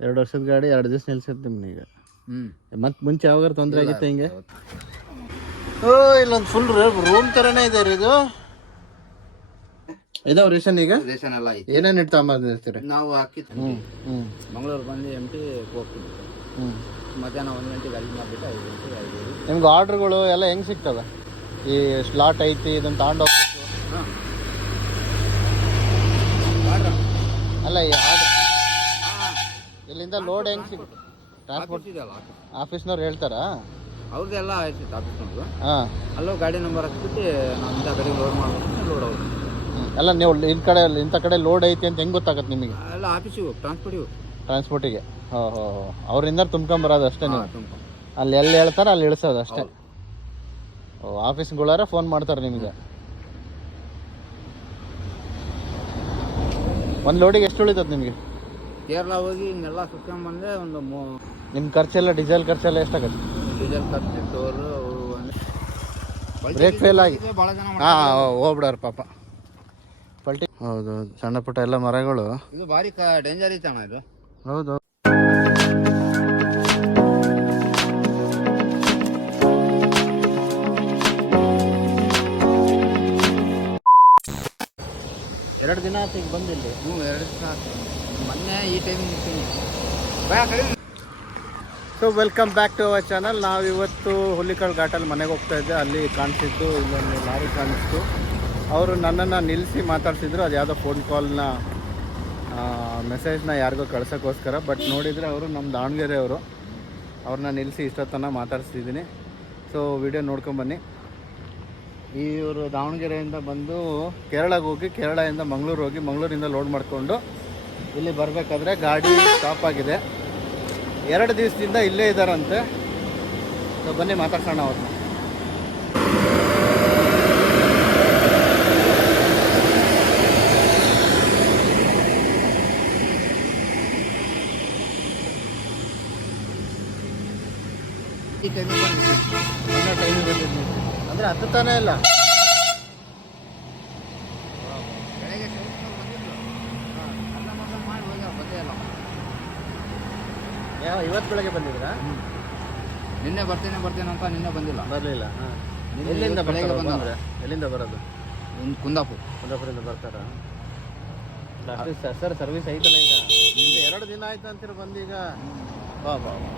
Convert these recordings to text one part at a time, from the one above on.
ಎರಡು ವರ್ಷದ ಗಾಡಿ ಎರಡು ದಿವಸ ನಿಲ್ಸಿರ್ತಿ ನಿಮ್ಮ ಈಗ ಹ್ಮ್. ಮತ್ತೆ ಮುಂಚೆ ಯಾವಾಗ ತೊಂದರೆ ಆಗಿತ್ತು ಹಿಂಗೆ? ಓ ಇಲ್ಲೊಂದು ಫುಲ್ ರೂಮ್ ಥರನೇ ಇದೆ ರೀ ಇದು. ಇದಾವ ರೇಷನ್ ಈಗ? ರೇಷನ್ ಎಲ್ಲ ಐತಿ. ಏನೇನು ಇಟ್ಟು ತಗೊಂಬಂದಿರ್ತೀರಿ ನಾವು ಹಾಕಿ ಹ್ಞೂ ಹ್ಞೂ ಮಂಗಳೂರು ಬಂದು ಎಂ ಟಿ ಹೋಗ್ತೀವಿ. ಹ್ಞೂ ಮಧ್ಯಾಹ್ನ ಒಂದು ಗಂಟೆಗೆ ಅಲ್ಲಿ ಮಾಡಿಬಿಟ್ಟು ಐದು ಗಂಟೆಗೆ ಐದು ನಿಮ್ಗೆ ಆರ್ಡ್ರ್ಗಳು ಎಲ್ಲ ಹೆಂಗೆ ಸಿಗ್ತವೆ? ಈ ಸ್ಲಾಟ್ ಐತಿ ಇದನ್ನ ತಗೊಂಡು ಹೋಗ್ಬೇಕು. ಅಲ್ಲ ಈ ಆರ್ಡ್ರ್ ಇಲ್ಲಿಂದ ಲೋಡ್ ಹೆಂಗೆ ಸಿಗುತ್ತೆ ಟ್ರಾನ್ಸ್ಪೋರ್ಟ್ ಇದೆಯಲ್ಲ ಆಫೀಸ್ನವ್ರು ಹೇಳ್ತಾರಾ? ಅವ್ರದ್ದೆಲ್ಲ ಆಯ್ತು ಹಾಂ. ಅಲ್ಲೋ ಗಾಡಿ ನಂಬರ್ ಹಾಕ್ಬಿಟ್ಟು ನಾವು ಇಂಥ ಕಡೆಗೆ ಲೋಡ್ ಮಾಡ್ಬೇಕು ಲೋಡ್ ಆಗುತ್ತೆ ಅಲ್ಲ ನೀವು ಇನ್ ಕಡೆ ಇಂಥ ಕಡೆ ಲೋಡ್ ಐತಿ ಅಂತ ಹೆಂಗೆ ಗೊತ್ತಾಗತ್ತೆ ನಿಮಗೆ? ಎಲ್ಲ ಆಫೀಸಿಗೆ ಹೋಗಿ ಟ್ರಾನ್ಸ್ಪೋರ್ಟಿಗೆ ಹೋಗಿ ಟ್ರಾನ್ಸ್ಪೋರ್ಟಿಗೆ ಹೋ ಹೋ ಹೋ. ಅವರಿಂದ ತುಂಬ್ಕೊಂಬರೋದು ಅಷ್ಟೇ ನೀವು? ಅಲ್ಲಿ ಎಲ್ಲಿ ಹೇಳ್ತಾರೆ ಅಲ್ಲಿ ಇಳಿಸೋದು ಅಷ್ಟೇ. ಓ ಆಫೀಸ್ಗಳಾರ ಫೋನ್ ಮಾಡ್ತಾರೆ ನಿಮಗೆ? ಒಂದು ಲೋಡಿಗೆ ಎಷ್ಟು ಉಳಿತದೆ ನಿಮಗೆ? ಕೇರಳ ಹೋಗಿ ಹಿಂಗೆಲ್ಲ ಸುತ್ಕೊಂಡ್ಬಂದ್ರೆ ಒಂದು ಮೂ ನಿಮ್ಮ ಖರ್ಚೆಲ್ಲ ಡೀಸೆಲ್ ಖರ್ಚೆಲ್ಲ ಎಷ್ಟಾಗತ್ತೆ? ಡೀಸೆಲ್ ಖರ್ಚು ಡೋರು ಬ್ರೇಕ್ ಫೇಲ್ ಆಗಿ. ಭಾಳ ಜನ ಮಾಡ್ತಾರೆ. ಹಾಂ ಹೋಗ್ಬಿಡಾರ ಪಾಪ. ಪಲ್ಟಿ ಹೌದು ಸಣ್ಣ ಪುಟ್ಟ ಎಲ್ಲ ಮರಗಳು. ಇದು ಭಾರಿ ಡೇಂಜರ್ ಐತೆ ಅಣ್ಣ ಇದು. ಹೌದು. ಎರಡು ದಿನ ಆಯ್ತು ಈಗ ಬಂದಿಲ್ಲ. ಹ್ಞೂ ಎರಡು ದಿನ ಆಯ್ತು ಮೊನ್ನೆ ಈ ಟೈಮ್ ಮುಗ್ತೀನಿ ಬಾ so welcome back to our channel ನಾವು ಇವತ್ತು ಹುಲಿಕಲ್ ಘಾಟಲ್ಲಿ ಮನೆಗೆ ಹೋಗ್ತಾ ಇದ್ದೆ. ಅಲ್ಲಿ ಕಾಣಿಸಿದ್ದು, ಇಲ್ಲೊಂದು ಲಾರಿ ಕಾಣಿಸ್ತು ಅವರು ನನ್ನನ್ನು ನಿಲ್ಲಿಸಿ ಮಾತಾಡ್ತಿದ್ರು ಅದು ಯಾವುದೋ ಫೋನ್ ಕಾಲ್ನ ಮೆಸೇಜ್ನ ಯಾರಿಗೋ ಕಳ್ಸೋಕ್ಕೋಸ್ಕರ. ಬಟ್ ನೋಡಿದರೆ ಅವರು ನಮ್ಮ ದಾವಣಗೆರೆ ಅವರು. ಅವ್ರನ್ನ ನಿಲ್ಲಿಸಿ ಇಷ್ಟೊತ್ತನ ಮಾತಾಡ್ಸ್ತಿದ್ದೀನಿ ಸೊ ವಿಡಿಯೋ ನೋಡ್ಕೊಂಬನ್ನಿ ಇವರು ದಾವಣಗೆರೆಯಿಂದ ಬಂದು ಕೇರಳಗೆ ಹೋಗಿ, ಕೇರಳದಿಂದ ಮಂಗಳೂರು ಹೋಗಿ ಮಂಗಳೂರಿಂದ ಲೋಡ್ ಮಾಡಿಕೊಂಡು ಇಲ್ಲಿ ಬರಬೇಕಾದ್ರೆ ಗಾಡಿ ಸ್ಟಾಪ್ ಆಗಿದೆ. ಎರಡು ದಿವಸದಿಂದ ಇಲ್ಲೇ ಇದ್ದಾರಂತೆ ಸೊ, ಬನ್ನಿ ಮಾತಾಡ್ಸೋಣ ಅವ್ರನ್ನ. ಈ ಟೈಮಿಗೆ ಬಂದು ಅನ್ನೋ ಟೈಮಿಗೆ ಬಂದಿದ್ದೀನಿ ಅಂದರೆ ತಾನೇ ಇಲ್ಲ ಬೆಳಗ್ಗೆ ಶಿವಕುಮಾರ್ ಬಂದಿದ್ರು ಅಲ್ಲ ಮಲ್ಲ ಮಾಡಿ ಹೋಗ್ಯಾರ ಬಂದೇ ಇಲ್ಲ ಯಾವ ಇವತ್ತು ಬೆಳಗ್ಗೆ ಬಂದಿದ್ರಾ ನಿನ್ನೆ ಬರ್ತೇನೆ ಬರ್ತೇನೆ ಅಂತ ನಿನ್ನೆ ಬಂದಿಲ್ಲ. ಬರಲಿಲ್ಲ ಹಾಂ. ನಿನ್ನೆ ಎಲ್ಲಿಂದ ಇವತ್ತು ಬೆಳಗ್ಗೆ ಬಂದ್ರೆ? ಬಂದವ್ರೆ. ಬಂದರೆ ಎಲ್ಲಿಂದ ಬರೋದು? ಒಂದು ಕುಂದಾಪುರ. ಕುಂದಾಪುರದಿಂದ ಬರ್ತಾರ? ಸರ್ ಸರ್ವಿಸ್ ಐತಲ್ಲ ಈಗ. ಈಗ ಎರಡು ದಿನ ಆಯ್ತು ಅಂತೀರ ಬಂದೀಗ? ಬಾ ಬಾ ಬಾ.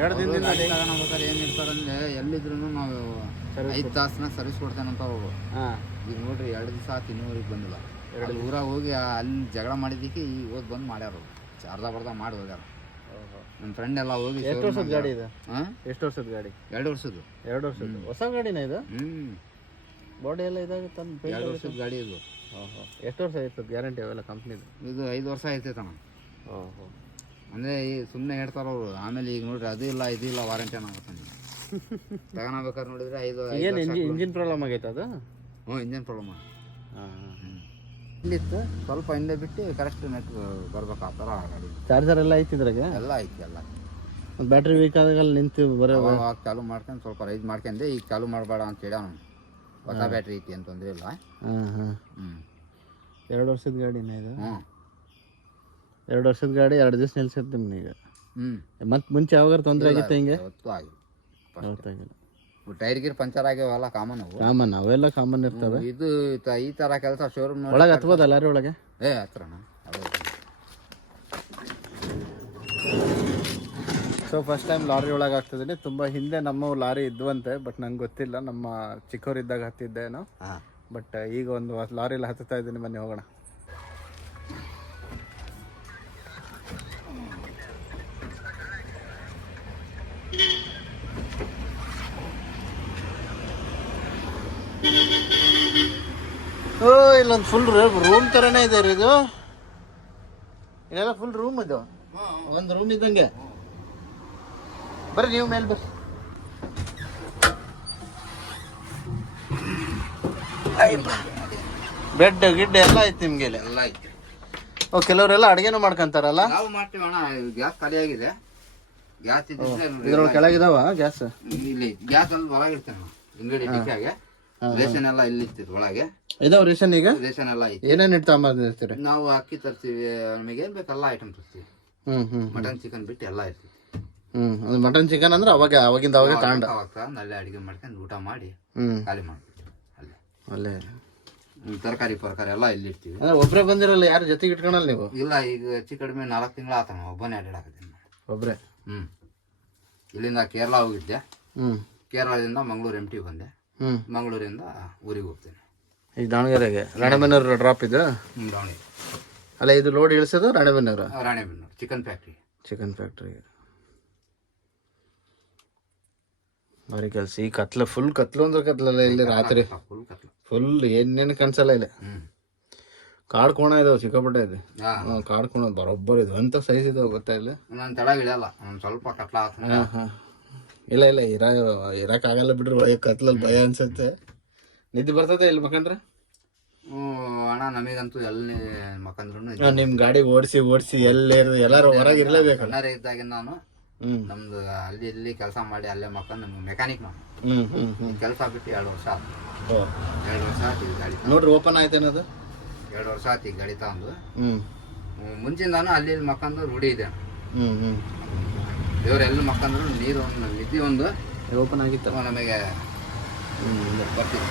ಎರಡು ದಿನದಿಂದ ಗಾಡಿ ತಗೊಂಡ್ಬೇಕಾದ್ರೆ ಏನು ಇರ್ತಾರಂದ್ರೆ ಎಲ್ಲಿದ್ರು ನಾವು ಐದು ತಾಸನಾಗ ಸರ್ವಿಸ್ ಕೊಡ್ತೇನೆ ಅಂತ ಅವರು. ಹಾಂ. ಈಗ ನೋಡ್ರಿ ಎರಡು ದಿವಸ ಆತು ಇನ್ನೂವರೆಗೆ ಬಂದಿಲ್ಲ. ಎರಡು ಊರಾಗ ಹೋಗಿ ಅಲ್ಲಿ ಜಗಳ ಮಾಡಿದ್ದಕ್ಕೆ ಈಗ ಹೋಗಿ ಬಂದು ಮಾಡ್ಯಾರ ಅವ್ರು. ಅರ್ಧ ಬರ್ಧ ಮಾಡಿ ಹೋಗ್ಯಾರ. ನಮ್ಮ ಫ್ರೆಂಡ್ ಎಲ್ಲ ಹೋಗಿ ಎಷ್ಟು ವರ್ಷದ ಗಾಡಿ ಇದು? ಹಾಂ? ಎಷ್ಟು ವರ್ಷದ ಗಾಡಿ? ಎರಡು ವರ್ಷದ್ದು. ಎರಡು ವರ್ಷದ ಹೊಸ ಗಾಡಿನ ಇದು? ಹ್ಞೂ ಬಾಡಿ ಎಲ್ಲ ಇದಾಗುತ್ತೆ ತನ್ನ ಎರಡು ವರ್ಷದ ಗಾಡಿ ಇದು. ಓಹೋ. ಎಷ್ಟು ವರ್ಷ ಇರ್ತದೆ ಗ್ಯಾರಂಟಿ ಅವೆಲ್ಲ ಕಂಪ್ನಿದು ಇದು ಐದು ವರ್ಷ ಐತೈತಣ್ಣ ಓಹೋ. ಅಂದರೆ ಈ ಸುಮ್ಮನೆ ಹೇಳ್ತಾರ ಅವರು. ಆಮೇಲೆ ಈಗ ನೋಡ್ರಿ ಅದು ಇಲ್ಲ ಇದು ಇಲ್ಲ ವಾರಂಟಿ ಆಗುತ್ತೆ ತಗೋಬೇಕಾದ್ರೆ ನೋಡಿದ್ರೆ ಐದು ಏನು ಇಂಜಿನ್ ಇಂಜಿನ್ ಪ್ರಾಬ್ಲಮ್ ಆಗೈತೆ ಅದು? ಹ್ಞೂ ಇಂಜಿನ್ ಪ್ರಾಬ್ಲಮ್ ಹಾಂ ಹಾಂ. ಇಲ್ಲಿತ್ತು. ಸ್ವಲ್ಪ ಹಿಂದೆ ಬಿಟ್ಟು ಕರೆಕ್ಟ್ ನೆಟ್ ಬರ್ಬೇಕು ಆ ಥರ ಗಾಡಿ. ಚಾರ್ಜರ್ ಎಲ್ಲ ಐತಿ ಇದ್ರಾಗೆ? ಎಲ್ಲ ಐತಿ ಎಲ್ಲ. ಬ್ಯಾಟ್ರಿ ವೀಕ್ ಆದಾಗ ಅಲ್ಲಿ ನಿಂತು ಬರೋ ಅವಾಗ ಚಾಲು ಮಾಡ್ಕೊಂಡು ಸ್ವಲ್ಪ ರೈಸ್ ಮಾಡ್ಕೊಂಡೆ. ಈಗ ಚಾಲು ಮಾಡಬೇಡ ಅಂತ ಹೇಳ ಹೊಸ ಬ್ಯಾಟ್ರಿ ಐತಿ ಅಂತ ತೊಂದರೆ ಇಲ್ಲ. ಹಾಂ ಹಾಂ. ಹ್ಞೂ ಎರಡು ವರ್ಷದ ಗಾಡಿನೇ ಇದು? ಹ್ಞೂ ಎರಡು ವರ್ಷದ ಗಾಡಿ ಎರಡು ದಿವಸ ನಿಲ್ಸಿರ್ತೀನಿ ಈಗ ಹ್ಞೂ ಮತ್ತೆ ಮುಂಚೆ ಯಾವಾಗ ತೊಂದರೆ ಆಗಿತ್ತು ಹಿಂಗೆ? ಆಗಿ ಗೊತ್ತಾಗಿಲ್ಲ ಟೈರ್ ಗಿರ್ ಪಂಚರ್ ಆಗ್ಯಾವಲ್ಲ ಕಾಮನ್ ಅವು. ಕಾಮನ್ ಅವೆಲ್ಲ ಕಾಮನ್ ಇರ್ತವೆ. ಇದು ತ- ಈ ತರ ಕೆಲಸ ಶೋರೂಮ್ ಒಳಗೆ ಹತ್ಬೋದಲ್ಲ ರೀ ಒಳಗೆ? ಏ ಹತ್ರಣ ಸೊ ಫಸ್ಟ್ ಟೈಮ್ ಲಾರಿ ಒಳಗೆ ಆಗ್ತಿದ್ದೀನಿ ತುಂಬ ಹಿಂದೆ ನಮ್ಮ ಲಾರಿ ಇದ್ವಂತೆ ಬಟ್ ನಂಗೆ ಗೊತ್ತಿಲ್ಲ. ನಮ್ಮ ಚಿಕ್ಕವರಿದ್ದಾಗ ಹತ್ತಿದ್ದೇನೋ ಹಾಂ. ಬಟ್ ಈಗ ಒಂದು ಲಾರಿಲಿ ಹತ್ತುತ್ತಾ ಇದ್ದೀನಿ. ಬನ್ನಿ ಹೋಗೋಣ. ಓ ಇಲ್ಲೊಂದು ಫುಲ್ ರೂಮ್ ಥರನೇ ಇದೆ ರೀ ಇದು. ಇದೆಲ್ಲ ಫುಲ್ ರೂಮ್ ಇದು. ಒಂದು ರೂಮ್ ಇದ್ದಂಗೆ. ಬರ್ರಿ ನೀವು ಮೇಲೆ ಬರ್ರಿ. ಬೆಡ್ ಗಿಡ್ ಎಲ್ಲ ಐತಿ ನಿಮ್ಗೆ ಇಲ್ಲಿ. ಎಲ್ಲ ಐತಿ ಓ ಕೆಲವರೆಲ್ಲ ಅಡುಗೆನೂ ಮಾಡ್ಕೊಂತಾರಲ್ಲ? ನಾವು ಮಾಡ್ತೀವಿ ಅಣ್ಣ ಗ್ಯಾಸ್ ಖಾಲಿಯಾಗಿದೆ ಆಗಿದೆ. ಗ್ಯಾಸ್ ಇದ್ರೊಳಗೆ ಕೆಳಗಿದಾವ ಗ್ಯಾಸ್? ಇಲ್ಲಿ ಗ್ಯಾಸ್ ಅಲ್ಲಿ ಒಳಗೆ ಇರ್ತೇನೆ ಹಿಂಗಡಿ ಡಿಕ್ಕಾಗೆ ರೇಷನ್ ಎಲ್ಲ ಇಲ್ಲಿ ಇರ್ತಿತ್ತು ಒಳಗೆ? ಇದಾವ ರೇಷನ್ ಈಗ? ರೇಷನ್ ಎಲ್ಲ ಐತಿ. ಏನೇನ್ ಇಟ್ಟು ತಗೊಂಬಂದಿರ್ತೀರಿ ನಾವು ಅಕ್ಕಿ ತರ್ತೀವಿ ನಮಗೆ ಏನ್ ಬೇಕಲ್ಲ ಐಟಮ್ ತರ್ತೀವಿ. ಹ್ಮ್ ಹ್ಮ್ ಮಟನ್ ಚಿಕನ್ ಬಿಟ್ಟು ಎಲ್ಲಾ ಇರ್ತೀವಿ. ಹ್ಮ್ ಅದು ಮಟನ್ ಚಿಕನ್ ಅಂದ್ರೆ ಅವಾಗ ಅವಾಗಿಂದ ಅವಾಗ ಕಾಂಡ ಅವಾಗ ತಂದು ಅಲ್ಲೇ ಅಡಿಗೆ ಮಾಡ್ಕೊಂಡು ಊಟ ಮಾಡಿ ಹ್ಞೂ ಖಾಲಿ ಮಾಡ್ಬಿಡ್ತೀವಿ ಅಲ್ಲೇ. ಅಲ್ಲೇ. ಹ್ಮ್, ತರಕಾರಿ ಪರಕಾರಿ ಎಲ್ಲ ಇರ್ತೀವಿ. ಅಂದ್ರೆ ಒಬ್ರೇ ಬಂದಿರಲ್ಲ ಯಾರು ಜೊತೆಗೆ ಇಟ್ಕೊಳಲ್ಲ ನೀವು? ಇಲ್ಲ ಈಗ ಹೆಚ್ಚು ಕಡಿಮೆ ನಾಲ್ಕು ತಿಂಗಳು ಆತ ಒಬ್ಬನೇ ಅಡ್ಡಾಡಕತ್ತೀನಿ ಒಬ್ರೇ? ಹ್ಞೂ ಇಲ್ಲಿಂದ ಕೇರಳ ಹೋಗಿದ್ದೆ. ಹ್ಮ್. ಕೇರಳದಿಂದ ಮಂಗಳೂರು ಎಂ ಟಿ ಬಂದೆ. ಮಂಗಳೂರಿಂದ ಊರಿಗೆ ಹೋಗ್ತೇನೆ. ಈ ದಾವಣಗೆರೆಗೆ. ರಾಣೆಬೆನ್ನೂರು ಡ್ರಾಪ್ ಇದು? ದಾವಣಗೆರೆ. ಅಲ್ಲ ಇದು load ಇಳಿಸೋದು Ranebennur? Ranebennur chicken factory chicken ಫ್ಯಾಕ್ಟ್ರಿಗೆ ಬರೀ ಕೆಲಸ. ಈ ಕತ್ಲು ಫುಲ್ ಕತ್ಲು ಅಂದ್ರೆ ಕತ್ಲಲ್ಲ ಇಲ್ಲಿ ರಾತ್ರಿ. ಫುಲ್ ಕತ್ಲು. ಫುಲ್ ಏನೇನು ಕನ್ಸಲ್ಲ ಇಲ್ಲಿ. ಕಾಡು ಕೋಣ ಇದಾವೆ ಸಿಕ್ಕಾಪಟ್ಟೆ ಇದೆ. ಹಾಂ. ಕಾಡು ಕೋಣ ಬರೋಬ್ಬರ್ ಇದು. ಅಂತ ಸೈಜ್ ಇದಾವೆ ಗೊತ್ತಾ ಇಲ್ಲ? ನಾನು ಒಂದು ಸ್ವಲ್ಪ ಕತ್ಲ ಹಾಂ ಹಾಂ. ಇಲ್ಲ ಇಲ್ಲ ಇರ ಇರೋಕ್ಕಾಗಲ್ಲ ಬಿಡ್ರಿ ಭಯ ಕತ್ಲಲ್ಲಿ ಭಯ ಅನ್ಸುತ್ತೆ. ನಿದ್ದೆ ಬರ್ತದೆ ಇಲ್ಲಿ ಮಕಂದ್ರ? ಹ್ಞೂ ಅಣ್ಣ ನಮಗಂತೂ ಎಲ್ಲಿ ಮಕ್ಕಂದ್ರು ನಿಮ್ಮ ಗಾಡಿ ಓಡಿಸಿ ಓಡಿಸಿ ಎಲ್ಲೇ ಎಲ್ಲರೂ ಹೊರಗೆ ಇರಲೇಬೇಕು ಸಣ್ಣರೇ ಇದ್ದಾಗಿನ ನಾನು ನಮ್ದು ಅಲ್ಲಿ ಇಲ್ಲಿ ಕೆಲಸ ಮಾಡಿ ಅಲ್ಲೇ ಮಕ್ಕಂದು ಮೆಕ್ಯಾನಿಕ್ ನಾನು ಕೆಲಸ ಬಿಟ್ಟು ಎರಡು ವರ್ಷ ಆಯ್ತು ಓ. ಎರಡು ವರ್ಷ ಆಯ್ತು ಈಗ ಗಾಡಿ. ನೋಡ್ರಿ ಓಪನ್ ಆಯ್ತೇನದು ಎರಡು ವರ್ಷ ಆಯ್ತು ಈಗ ಗಾಡಿ ತಗೊಂಡು. ಹ್ಮ್, ಮುಂಚಿಂದಾನು ಅಲ್ಲಿ ಇಲ್ಲಿ ಮಕ್ಕಂದು ರೂಢಿ ಇದೆ. ಹ್ಞೂ ಹ್ಞೂ ದೇವ್ರು ಎಲ್ಲಿ ಮಕ್ಕಂದ್ರು ನೀರು ಒಂದು ಮಿತಿ ಒಂದು ಓಪನ್ ಆಗಿತ್ತು. ನಮಗೆ ಹ್ಞೂ ಬರ್ತಿದೆ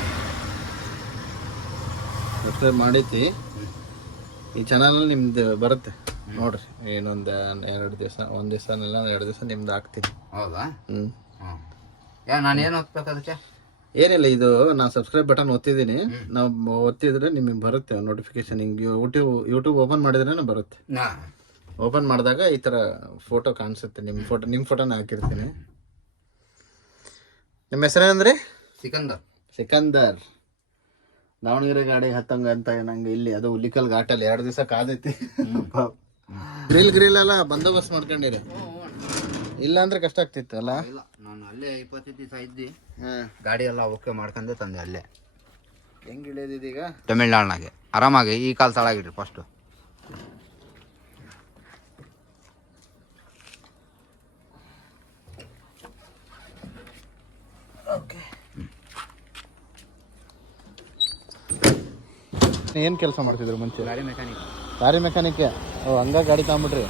ಸಬ್ಸ್ಕ್ರೈಬ್ ಮಾಡೈತಿ ಈ ಚಾನಲ್ ನಿಮ್ದು ಬರುತ್ತೆ. ನೋಡ್ರಿ ಏನೊಂದು ಎರಡು ದಿವಸ ಒಂದು ದಿವಸ ಎರಡು ದಿವಸ ನಿಮ್ದು ಹಾಕ್ತೀನಿ ಹೌದಾ? ಹ್ಞೂ ಯಾ ನಾನು ಏನು ಓದ್ಬೇಕು ಅದಕ್ಕೆ? ಏನಿಲ್ಲ ಇದು ನಾನು ಸಬ್ಸ್ಕ್ರೈಬ್ ಬಟನ್ ಒತ್ತಿದ್ದೀನಿ. ನಾವು ಒತ್ತಿದ್ರೆ ನಿಮಗೆ ಬರುತ್ತೆ ನೋಟಿಫಿಕೇಶನ್ ಹಿಂಗೆ ಯೂಟ್ಯೂಬ್ ಯೂಟ್ಯೂಬ್ ಓಪನ್ ಮಾಡಿದ್ರೇ ಬರುತ್ತೆ. ನಾ. ಓಪನ್ ಮಾಡಿದಾಗ ಈ ಥರ ಫೋಟೋ ಕಾಣಿಸುತ್ತೆ. ನಿಮ್ಮ ಫೋಟೋ ನಿಮ್ಮ ಫೋಟೋನ ಹಾಕಿರ್ತೀನಿ. ನಿಮ್ಮ ಹೆಸರೇನಂದ್ರೆ ಸಿಕಂದರ್. ಸಿಕಂದರ್. ದಾವಣಗೆರೆ ಗಾಡಿ ಹತ್ತಂಗ ಅಂತ ನಂಗೆ ಇಲ್ಲಿ ಅದು ಹುಲಿಕಲ್ ಘಾಟಲ್ಲಿ ಎರಡು ದಿವಸ ಕಾದೈತಿ. ಗ್ರಿಲ್ ಗ್ರಿಲ್ ಎಲ್ಲ ಬಂದೋಬಸ್ತ್ ಮಾಡ್ಕೊಂಡಿರಿ. ಇಲ್ಲ ಅಂದ್ರೆ ಕಷ್ಟ ಆಗ್ತಿತ್ತು ಅಲ್ಲ? ಇಲ್ಲ ನಾನು ಅಲ್ಲೇ ಇಪ್ಪತ್ತೈದು ದಿವಸ ಇದ್ದಿ. ಹಾಂ. ಗಾಡಿ ಎಲ್ಲ ಓಕೆ ಮಾಡ್ಕೊಂಡೆ ತಂದೆ ಅಲ್ಲೇ. ಹೆಂಗೆ ಇಳಿದಿದ್ದೀಗ ತಮಿಳ್ನಾಡಿನಾಗೆ. ಆರಾಮಾಗಿ ಈ ಕಾಲು ತಳಗಿಡ್ರಿ ಫಸ್ಟು ಏನು ಕೆಲಸ ಮಾಡ್ತಿದ್ರು ಮುಂಚೆ? ಗಾಡಿ ಮೆಕ್ಯಾನಿಕ್ ಲಾರಿ ಮೆಕ್ಯಾನಿಕ್ ಓ ಹಂಗ ಗಾಡಿ ತಗೊಂಬಿಟ್ರಿ?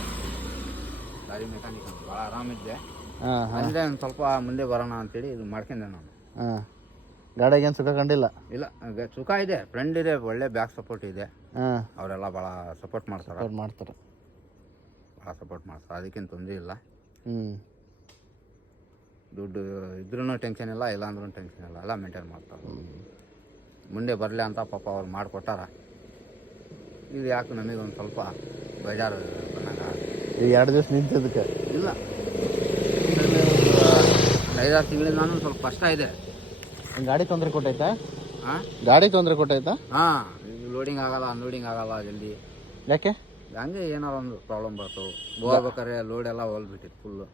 ಗಾಡಿ ಮೆಕ್ಯಾನಿಕ್ ಭಾಳ ಆರಾಮಿದ್ದೆ ಹಾಂ ಹಾಂ. ಅಂದರೆ ಒಂದು ಸ್ವಲ್ಪ ಮುಂದೆ ಬರೋಣ ಅಂತೇಳಿ ಇದು ಮಾಡ್ಕೊಂಡೆ ನಾನು. ಹಾಂ. ಗಾಡಿಗೆ ಏನು ಸುಖ ಕಂಡಿಲ್ಲ? ಇಲ್ಲ ಗ- ಸುಖ ಇದೆ ಫ್ರೆಂಡ್ ಇದೆ ಒಳ್ಳೆ ಬ್ಯಾಕ್ ಸಪೋರ್ಟ್ ಇದೆ. ಹಾಂ. ಅವರೆಲ್ಲ ಭಾಳ ಸಪೋರ್ಟ್ ಮಾಡ್ತಾರೆ. ಅವ್ರು ಮಾಡ್ತಾರೆ. ಭಾಳ ಸಪೋರ್ಟ್ ಮಾಡ್ತಾರೆ ಅದಕ್ಕೇನು ತೊಂದರೆ ಇಲ್ಲ. ಹ್ಞೂ ದುಡ್ಡು ಇದ್ರೂ ಟೆನ್ಷನ್ ಇಲ್ಲ ಇಲ್ಲ ಅಂದ್ರೂ ಟೆನ್ಷನ್ ಇಲ್ಲ ಎಲ್ಲ ಮೇಂಟೈನ್ ಮಾಡ್ತಾರೆ. ಮುಂದೆ ಬರಲಿ ಅಂತ ಪಾಪ ಅವ್ರು ಮಾಡಿಕೊಟ್ಟಾರ. ಇದು ಯಾಕೆ ನಮಗೊಂದು ಸ್ವಲ್ಪ ಬೇಜಾರು ಈಗ ಎರಡು ದಿವಸ ನಿಂತಿದ್ದಕ್ಕೆ ಇಲ್ಲ. ಐದಾರು ತಿಂಗಳಿಂದ ನಾನು ಸ್ವಲ್ಪ ಕಷ್ಟ ಇದೆ. ಗಾಡಿ ತೊಂದರೆ ಕೊಟ್ಟೈತಾ? ಹಾಂ ಗಾಡಿ ತೊಂದರೆ ಕೊಟ್ಟೈತಾ? ಹಾಂ ಲೋಡಿಂಗ್ ಆಗಲ್ಲ ಅನ್ಲೋಡಿಂಗ್ ಆಗಲ್ಲ ಜಲ್ದಿ. ಯಾಕೆ? ಹಂಗೆ ಏನಾರ ಒಂದು ಪ್ರಾಬ್ಲಮ್ ಬರ್ತವೆ ಹೋಗ್ಬೇಕಾದ್ರೆ ಲೋಡ್ ಎಲ್ಲ ಹೋಗ್ಬಿಟ್ಟಿತ್ತು ಫುಲ್ಲು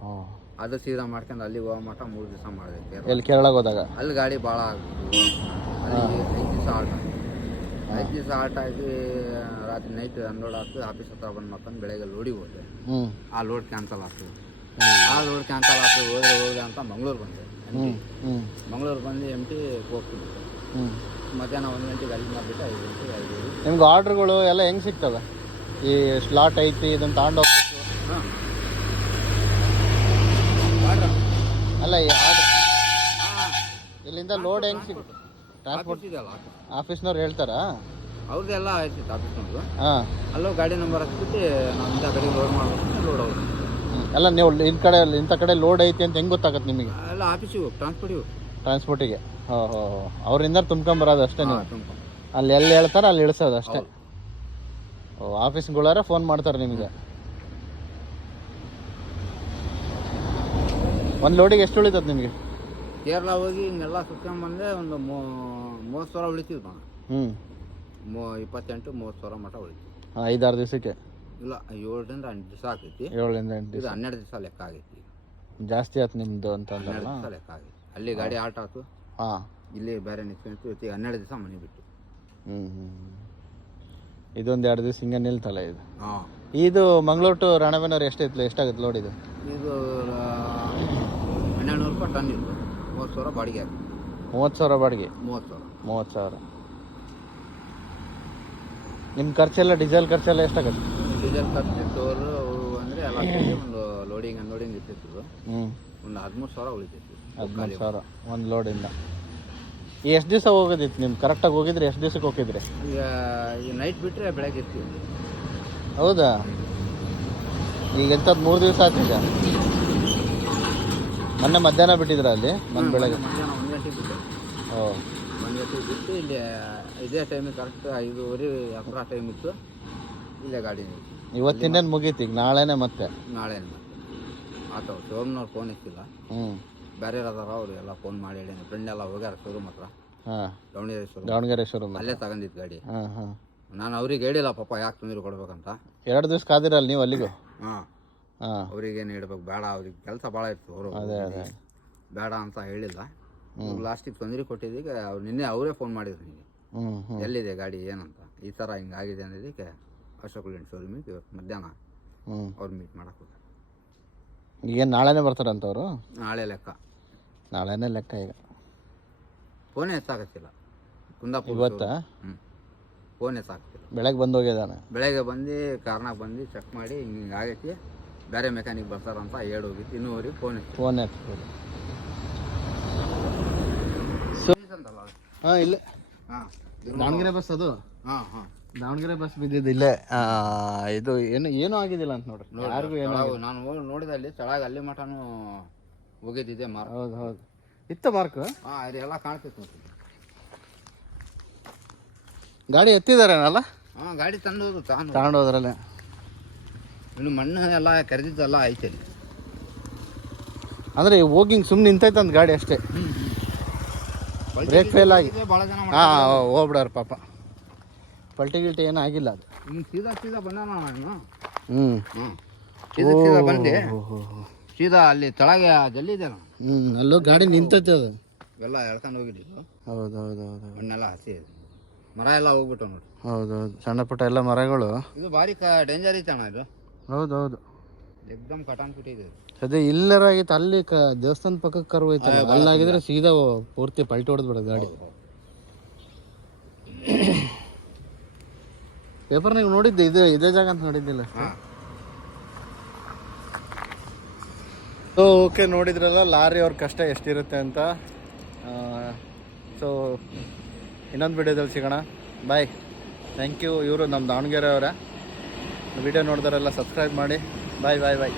ಹಾಂ. ಅದು ಸೀದಾ ಮಾಡ್ಕೊಂಡು ಅಲ್ಲಿಗೆ ಹೋಗೋ ಮಟ್ಟ ಮೂರು ದಿವಸ ಮಾಡಿದೆ. ಎಲ್ಲಿ ಕೇರಳಗೆ ಹೋದಾಗ? ಅಲ್ಲಿ ಗಾಡಿ ಭಾಳ ಆಗ್ಬಿಟ್ಟು ಅಲ್ಲಿ ಐದು ದಿವಸ ಆಲ್ಟ್ ಆಯ್ತು ಐದು ದಿವಸ ಆಟ ಆಗಿ ರಾತ್ರಿ ನೈಟ್ ಅನ್ಲೋಡ್ ಆಗ್ತದೆ ಆಫೀಸ್ ಹತ್ರ ಬಂದು ಮತ್ತೊಂದು ಬೆಳಗ್ಗೆ ಲೋಡಿಗೆ ಹೋದೆ. ಆ ಲೋಡ್ ಕ್ಯಾನ್ಸಲ್ ಆಗ್ತದೆ. ಆ ಲೋಡ್ ಕ್ಯಾನ್ಸಲ್ ಆಗ್ತದೆ ಹೋದ್ರೆ ಹೋದ್ರೆ ಅಂತ ಮಂಗಳೂರು ಬಂದೆ ಮಂಗಳೂರು ಬಂದು ಎಂ ಟಿ ಹೋಗ್ತೀನಿ. ಮಧ್ಯಾಹ್ನ ಒಂದು ಗಂಟೆಗೆ ಅಲ್ಲಿ ಮಾಡಿಬಿಟ್ಟು ಐದು ಗಂಟೆಗೆ ಐದು ನಿಮ್ಗೆ ಆರ್ಡ್ರ್ಗಳು ಎಲ್ಲ ಹೆಂಗೆ ಸಿಗ್ತವೆ? ಈ ಸ್ಲಾಟ್ ಐತಿ ಇದನ್ನು ತಗೊಂಡು ಹೋಗ್ಬೇಕು ಅಲ್ಲ ಈ ಆರ್ಡ್ರ್ ಇಲ್ಲಿಂದ ಲೋಡ್ ಹೆಂಗೆ ಸಿಗುತ್ತೆ ಟ್ರಾನ್ಸ್ಪೋರ್ಟ್ ಆಫೀಸ್ನವ್ರು ಹೇಳ್ತಾರಾ? ಅವ್ರದ್ದೆಲ್ಲ ಆಯ್ತು ಆಫೀಸ್ನವ್ರು ಹಾಂ. ಅಲ್ಲೋ ಗಾಡಿ ನಂಬರ್ ಹಾಕ್ಬಿಟ್ಟು ನಾವು ಇಂಥ ಕಡೆಗೆ ಲೋಡ್ ಮಾಡ್ಬೇಕು ಲೋಡ್ ಅವ್ರು ಅಲ್ಲ ನೀವು ಇನ್ ಕಡೆ ಇಂಥ ಕಡೆ ಲೋಡ್ ಐತಿ ಅಂತ ಹೆಂಗೆ ಗೊತ್ತಾಗತ್ತೆ ನಿಮಗೆ? ಎಲ್ಲ ಆಫೀಸಿಗೆ ಹೋಗಿ ಟ್ರಾನ್ಸ್ಪೋರ್ಟಿಗೆ ಹೋಗಿ. ಟ್ರಾನ್ಸ್ಪೋರ್ಟಿಗೆ ಹೋ ಹೋ ಅವರಿಂದ ತುಂಬ್ಕೊಂಬರೋದು ಅಷ್ಟೇ ನೀವು. ಅಲ್ಲಿ ಎಲ್ಲಿ ಹೇಳ್ತಾರೆ ಅಲ್ಲಿ ಇಳಿಸೋದು ಅಷ್ಟೇ. ಓ ಆಫೀಸ್ಗಳಾರ ಫೋನ್ ಮಾಡ್ತಾರೆ ನಿಮಗೆ. ಒಂದು ಲೋಡಿಗೆ ಎಷ್ಟು ಉಳಿತದೆ ನಿಮಗೆ? ಕೇರಳ ಹೋಗಿ ಹಿಂಗೆಲ್ಲ ಸುತ್ಕೊಂಡ್ಬಂದೆ ಒಂದು ಮೂ ಮೂವತ್ತು ಸಾವಿರ ಉಳಿತೀವಿ ಬಾ ಹ್ಞೂ ಮೂ ಇಪ್ಪತ್ತೆಂಟು ಮೂವತ್ತು ಸಾವಿರ ಮಟ್ಟ ಉಳಿತೀವಿ ಐದಾರು ದಿವಸಕ್ಕೆ? ಇಲ್ಲ ಏಳರಿಂದ ಎಂಟು ದಿವಸ ಆಗ್ತೈತಿ ಏಳರಿಂದ ಎಂಟು ಇದು ದಿವಸ. ಹನ್ನೆರಡು ದಿವಸ ಲೆಕ್ಕ ಆಗೈತಿ ಜಾಸ್ತಿ ಆಯ್ತು ನಿಮ್ಮದು ಅಂತ ಹನ್ನೆರಡು ದಿವಸ ಲೆಕ್ಕ ಆಗೈತಿ. ಅಲ್ಲಿ ಗಾಡಿ ಆಟ ಆಯ್ತು ಹಾಂ. ಇಲ್ಲಿ ಬೇರೆ ನಿಂತು ಇವತ್ತಿಗೆ ಹನ್ನೆರಡು ದಿವಸ ಮನೆ ಬಿಟ್ಟು. ಹ್ಞೂ ಹ್ಞೂ ಇದೊಂದು ಎರಡು ದಿವಸ ಹಿಂಗೆ ನಿಲ್ತಲ್ಲ ಇದು? ಹಾಂ. ಇದು ಮಂಗಳೂರು ಟು ರಾಣೆಬೆನ್ನೂರು ಎಷ್ಟೈತಿ ಎಷ್ಟಾಗುತ್ತೆ ಲೋಡ್ ಇದು? ಇದು ಹನ್ನೆರಡು ನೂರು ರೂಪಾಯಿ ಟನ್ ಇದು ಮೂವತ್ತು ಸಾವಿರ ಬಾಡಿಗೆ ಮೂವತ್ತು ಸಾವಿರ ಬಾಡಿಗೆ? ಮೂವತ್ತು ಸಾವಿರ. ಮೂವತ್ತು ಸಾವಿರ. ನಿಮ್ಮ ಖರ್ಚೆಲ್ಲ ಡೀಸೆಲ್ ಖರ್ಚೆಲ್ಲ ಎಷ್ಟಾಗುತ್ತೆ? ಡೀಸೆಲ್ ಖರ್ಚು ಟೋಲು ಅಂದರೆ ಎಲ್ಲ ಒಂದು ಲೋಡಿಂಗ್ ಅನ್ಲೋಡಿಂಗ್ ಇರ್ತಿತ್ತು. ಹ್ಞೂ ಒಂದು ಹದಿಮೂರು ಸಾವಿರ ಉಳಿತೈತಿ ಹದಿಮೂರು ಸಾವಿರ ಒಂದು ಲೋಡಿಂದ ಎಷ್ಟು ದಿವಸ ಹೋಗೋದಿತ್ತು ನಿಮ್ಮ ಕರೆಕ್ಟಾಗಿ ಹೋಗಿದ್ರೆ ಎಷ್ಟು ದಿವಸಕ್ಕೆ ಹೋಗಿದ್ರಿ? ಈಗ ಈ ನೈಟ್ ಬಿಟ್ಟರೆ ಬೆಳಗ್ಗೆ ಇರ್ತೀವಿ ಹೌದಾ? ಈಗ ಎಂಥದ್ದು ಮೂರು ದಿವಸ ಆಯ್ತೀಗ ಮೊನ್ನೆ ಮಧ್ಯಾಹ್ನ ಬಿಟ್ಟಿದ್ರ ಅಲ್ಲಿ? ಮೊನ್ನೆ ಬೆಳಗ್ಗೆ. ಮಧ್ಯಾಹ್ನ ಒಂದು ಗಂಟೆ ಬಿಟ್ಟು. ಓ. ಒಂದು ಗಂಟೆ ಬಿಟ್ಟು ಇಲ್ಲಿ ಇದೇ ಟೈಮಿಗೆ ಕರೆಕ್ಟ್ ಐದೂವರೆ ಹತ್ರ ಟೈಮ್ ಇತ್ತು. ಇಲ್ಲೇ ಗಾಡಿ ಇವತ್ತಿನ ಮುಗೀತು ಈಗ? ನಾಳೆನೇ ಮತ್ತೆ? ನಾಳೆ ಆತವ ಶಿವಮ್ನವ್ರು ಫೋನ್ ಇತ್ತಿಲ್ಲ ಹ್ಞೂ ಬೇರೆ ಅದಾರ ಅವ್ರು ಎಲ್ಲ ಫೋನ್ ಮಾಡಿ ಹೇಳಿ. ಫ್ರೆಂಡ್ ಎಲ್ಲ ಹೋಗ್ಯಾರ ಶೋರೂಮ್ ಹತ್ರ. ಹಾಂ. ದಾವಣಗೆರೆ ಶೋರೂಮ್ ದಾವಣಗೆರೆ ಶೋರೂಮ್ ಅಲ್ಲೇ ತಗೊಂಡಿದ್ದು ಗಾಡಿ. ಹಾಂ ಹಾಂ. ನಾನು ಅವ್ರಿಗೆ ಹೇಳಿಲ್ಲ ಪಾಪ ಯಾಕೆ ತೊಂದರೆ ಕೊಡ್ಬೇಕಂತ. ಎರಡು ದಿವಸ ಕಾದಿರಲ್ಲ ನೀವು ಅಲ್ಲಿಗೂ? ಹಾಂ. ಅವ್ರಿಗೇನು ಹೇಳ್ಬೇಕು? ಬೇಡ ಅವ್ರಿಗೆ ಕೆಲಸ ಭಾಳ ಇತ್ತು ಅವರು. ಬೇಡ ಅಂತ ಹೇಳಿಲ್ಲ. ಲಾಸ್ಟಿಗೆ ತೊಂದರೆ ಕೊಟ್ಟಿದ್ದೀಗ ಅವ್ರು ನಿನ್ನೆ ಅವರೇ ಫೋನ್ ಮಾಡಿದ್ರು ನಿಮಗೆ ಎಲ್ಲಿದೆ ಗಾಡಿ ಏನಂತ? ಈ ತರ ಹಿಂಗಾಗಿದೆ ಅನ್ನೋದಕ್ಕೆ ಅಶೋಕ್ ಲೇನ್ ಶೋರೂಮಿಗೆ ಮಧ್ಯಾಹ್ನ ಅವ್ರು ಮೀಟ್ ಮಾಡಕ್ಕೆ ಹೋಗ್ತಾರೆ ಈಗೇನು ನಾಳೆನೇ ಬರ್ತಾರಂತವ್ರು ನಾಳೆ ಲೆಕ್ಕ. ನಾಳೆನೇ ಲೆಕ್ಕ ಈಗ. ಫೋನೇ ಎತ್ತಾಗತ್ತಿಲ್ಲ ಕುಂದಾಪುರ ಇವತ್ತಾ? ಹ್ಞೂ ಫೋನ್ ಎತ್ತಾಗ್ತಿಲ್ಲ ಬೆಳಗ್ಗೆ ಬಂದು ಹೋಗಿದ್ದಾನೆ ಬೆಳಗ್ಗೆ ಬಂದು ಕಾರ್ನಾಗ ಬಂದು ಚೆಕ್ ಮಾಡಿ ಹಿಂಗೆ ಹಿಂಗೆ ಆಗೈತಿ. ಬೇರೆ ಮೆಕ್ಯಾನಿಕ್ ಬರ್ತಾರಂತ ಹೇಳೋಗಿ ಹೋಗಿತ್ತು ಇನ್ನೂವರೆಗೆ ಫೋನ್ ಫೋನ್ ಹಾಕ್ತಾರೆ ಅಂತಲ್ಲ? ಹಾಂ ಇಲ್ಲೇ. ಹಾಂ. ದಾವಣಗೆರೆ ಬಸ್ ಅದು? ಹಾಂ ಹಾಂ. ದಾವಣಗೆರೆ ಬಸ್ ಬಿದ್ದಿದ್ದು ಇಲ್ಲೇ. ಇದು ಏನು ಏನೂ ಆಗಿದ್ದಿಲ್ಲ ಅಂತ ನೋಡ್ರಿ. ಯಾರಿಗೂ ಏನು ನಾನು ಹೋಗಿ ನೋಡಿದೆ ಅಲ್ಲಿ ತಳಗ ಅಲ್ಲಿ ಮಟನು ಹೋಗಿದ್ದಿದೆ ಮಾರ್ಕ್. ಹೌದು ಹೌದು. ಇತ್ತ ಮಾರ್ಕ್? ಹಾಂ ಅದು ಎಲ್ಲ ಕಾಣ್ತಿತ್ತು ಗಾಡಿ ಎತ್ತಿದಾರೇನಲ್ಲ? ಹಾಂ ಗಾಡಿ ತಂದು ಹೋದ್ರು ತಗೊಂಡು ತಗೊಂಡೋದ್ರಲ್ಲೇ ಇನ್ನು ಮಣ್ಣು ಎಲ್ಲ ಕರೆದಿದ್ದೆಲ್ಲ ಐತೆ ಅಲ್ಲಿ. ಅಂದರೆ ಹೋಗಿ ಸುಮ್ಮನೆ ನಿಂತೈತೆ ಅಂತ ಗಾಡಿ ಅಷ್ಟೇ. ಬ್ರೇಕ್ ಫೇಲ್ ಆಗಿ ಭಾಳ ಜನ ಹಾಂ ಹೋಗ್ಬಿಡಾರ ಪಾಪ. ಪಲ್ಟಿ ಗಿಲ್ಟಿ ಏನೂ ಆಗಿಲ್ಲ ಅದು. ಇನ್ನು ಸೀದಾ ಸೀದಾ ಬಂದಾನ ನಾನು ಹ್ಞೂ ಸೀದಾ ಸೀದಾ ಬಂದೆ. ಸೀದಾ ಅಲ್ಲಿ ತಳಗೆ ಜಲ್ಲಿದೆ ನಾನು. ಹ್ಞೂ ಅಲ್ಲೋ ಗಾಡಿ ನಿಂತೈತೆ ಅದು. ಎಲ್ಲ ಎಳ್ಕೊಂಡು ಹೋಗಿದ್ದು ಹೌದು ಹೌದು ಹೌದು ಮಣ್ಣೆಲ್ಲ ಹಸಿ ಇದೆ. ಮರ ಎಲ್ಲ ಹೋಗ್ಬಿಟ್ಟು ನೋಡಿ. ಹೌದು ಹೌದು ಸಣ್ಣ ಪುಟ್ಟ ಎಲ್ಲ ಮರಗಳು. ಇದು ಭಾರಿ ಡೇಂಜರ್ ಐತೆ ಅಣ್ಣ ಇದು. ಹೌದು ಹೌದು ಎಕ್ದಮ್ ಕಟಾನ್ ಇದೆ. ಅದೇ ಇಲ್ಲರಾಗಿತ್ತು ಅಲ್ಲಿ ಕ ದೇವಸ್ಥಾನ ಪಕ್ಕಕ್ಕೆ ಕರು ಹೋಯ್ತು ಅಲ್ಲಾಗಿದ್ರೆ ಸೀದಾ ಪೂರ್ತಿ ಪಲ್ಟಿ ಹೊಡೆದು ಬಿಡೋದು ಗಾಡಿ ಪೇಪರ್ನಾಗ ನೋಡಿದ್ದೆ ಇದು ಇದೇ ಜಾಗ ಅಂತ ನೋಡಿದ್ದಿಲ್ಲ. ಸೊ ಓಕೆ ನೋಡಿದ್ರಲ್ಲ ಲಾರಿ ಅವ್ರ ಕಷ್ಟ ಎಷ್ಟಿರುತ್ತೆ ಅಂತ. ಸೊ ಇನ್ನೊಂದು ವಿಡಿಯೋದಲ್ಲಿ ಸಿಗೋಣ. ಬಾಯ್ ಥ್ಯಾಂಕ್ ಯು ಇವರು ನಮ್ಮ ದಾವಣಗೆರೆ ಅವರ. ವಿಡಿಯೋ ನೋಡಿದರೆಲ್ಲ ಸಬ್ಸ್ಕ್ರೈಬ್ ಮಾಡಿ. ಬಾಯ್ ಬಾಯ್ ಬಾಯ್.